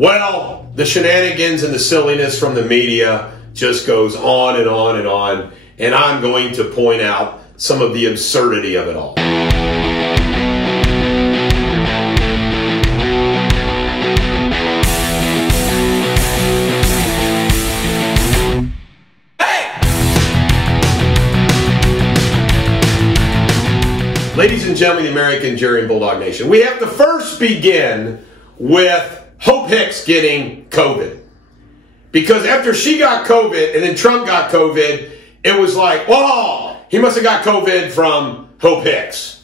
Well, the shenanigans and the silliness from the media just goes on and on and on, and I'm going to point out some of the absurdity of it all. Ladies and gentlemen, the American Jerry and Bulldog Nation, we have to first begin with Hope Hicks getting COVID. Because after she got COVID and then Trump got COVID, it was like, oh, he must have got COVID from Hope Hicks.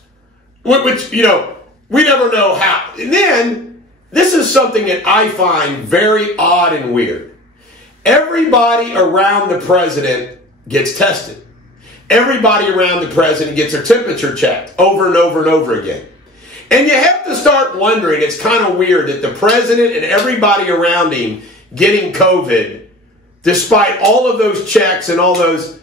Which, you know, we never know how. And then, this is something that I find very odd and weird. Everybody around the president gets tested. Everybody around the president gets their temperature checked over and over and over again. And you have to start wondering, it's kind of weird that the president and everybody around him getting COVID, despite all of those checks and all those,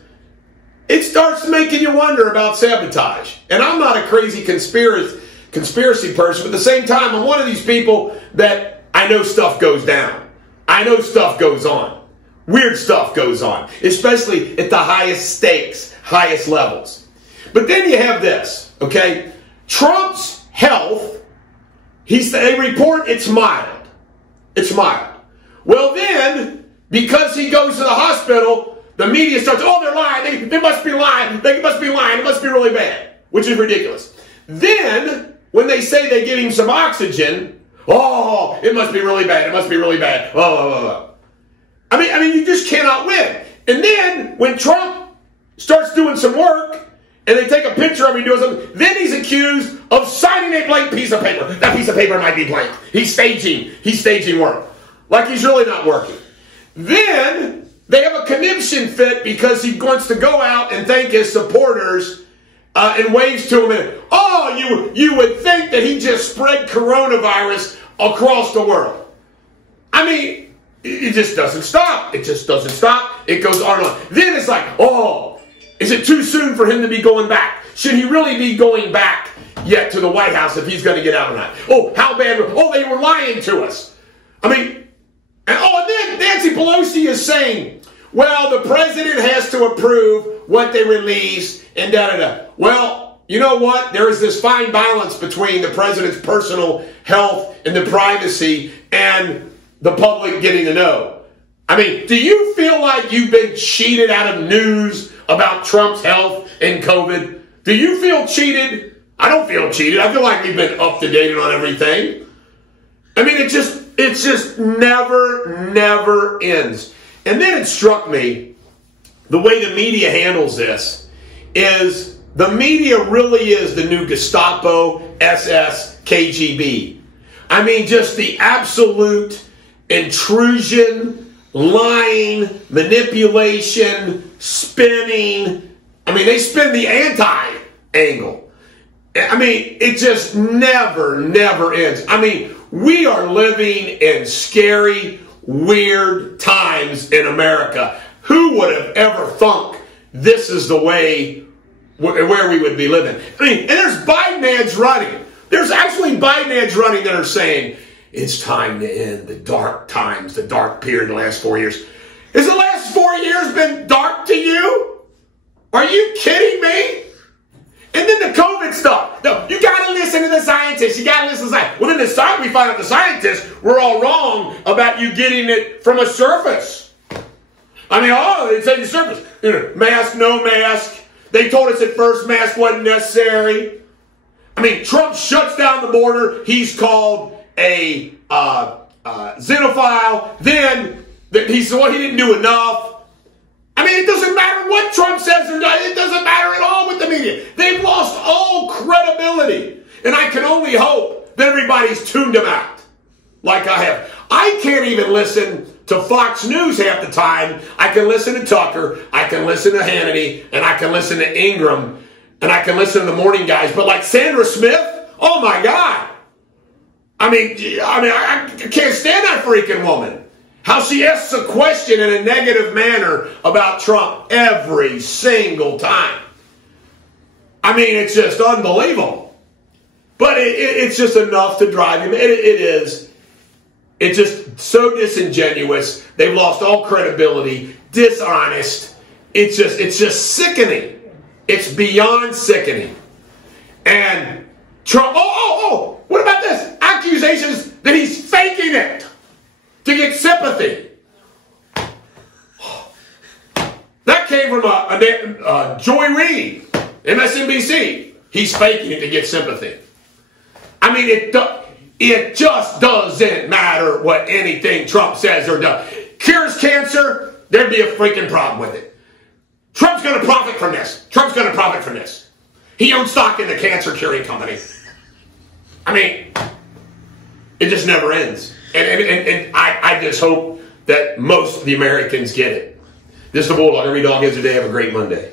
it starts making you wonder about sabotage. And I'm not a crazy conspiracy person, but at the same time, I'm one of these people that I know stuff goes down. I know stuff goes on. Weird stuff goes on, especially at the highest stakes, highest levels. But then you have this, okay? Trump's health, they report it's mild. It's mild. Well then, because he goes to the hospital, the media starts, oh, they're lying. They must be lying. They must be lying. It must be really bad, which is ridiculous. Then, when they say they give him some oxygen, oh, it must be really bad. It must be really bad. Oh. I mean, you just cannot win. And then, when Trump starts doing some work, and they take a picture of him doing something, then he's accused of signing a blank piece of paper. That piece of paper might be blank. He's staging work. Like he's really not working. Then, they have a conniption fit because he wants to go out and thank his supporters and waves to them. And, oh, you would think that he just spread coronavirus across the world. I mean, it just doesn't stop. It just doesn't stop. It goes on and on. Then it's like, oh, is it too soon for him to be going back? Should he really be going back yet to the White House if he's going to get out or not? Oh, how bad? Oh, they were lying to us. I mean, and then Nancy Pelosi is saying, well, the president has to approve what they release and da-da-da. Well, you know what? There is this fine balance between the president's personal health and the privacy and the public getting to know. I mean, do you feel like you've been cheated out of news about Trump's health and COVID? Do you feel cheated? I don't feel cheated. I feel like we've been up to date on everything. I mean, it just never ends. And then it struck me, the way the media handles this is the media really is the new Gestapo, SS, KGB. I mean, just the absolute intrusion, lying, manipulation, spinning. I mean, they spin the anti-angle. I mean, it just never ends. I mean, we are living in scary, weird times in America. Who would have ever thunk this is the way where we would be living? I mean, and there's Biden ads running. There's actually Biden ads running that are saying, it's time to end the dark times, the dark period the last 4 years. Has the last 4 years been dark to you? Are you kidding me? And then the COVID stuff. No, you got to listen to the scientists. You got to listen to the scientists. Well, then this time we find out the scientists were all wrong about you getting it from a surface. I mean, they said the surface. You know, mask, no mask. They told us at first mask wasn't necessary. I mean, Trump shuts down the border. He's called a xenophile. Then he said, well, he didn't do enough. I mean, it doesn't matter what Trump says or does. It doesn't matter at all with the media. They've lost all credibility. And I can only hope that everybody's tuned them out like I have. I can't even listen to Fox News half the time. I can listen to Tucker. I can listen to Hannity. And I can listen to Ingram. And I can listen to the morning guys. But like Sandra Smith, oh my God. I mean, I can't stand that freaking woman. How she asks a question in a negative manner about Trump every single time. I mean, it's just unbelievable. But it's just enough to drive him. It It's just so disingenuous. They've lost all credibility, dishonest. It's just sickening. It's beyond sickening. And Trump, what about this? Accusations that he's faking it to get sympathy. That came from Joy Reid, MSNBC. He's faking it to get sympathy. I mean, it just doesn't matter what anything Trump says or does. Cures cancer, there'd be a freaking problem with it. Trump's going to profit from this. Trump's going to profit from this. He owns stock in the cancer curing company. I mean, it just never ends. And I just hope that most of the Americans get it. This is the Bulldog. Every dog has a day. Have a great Monday.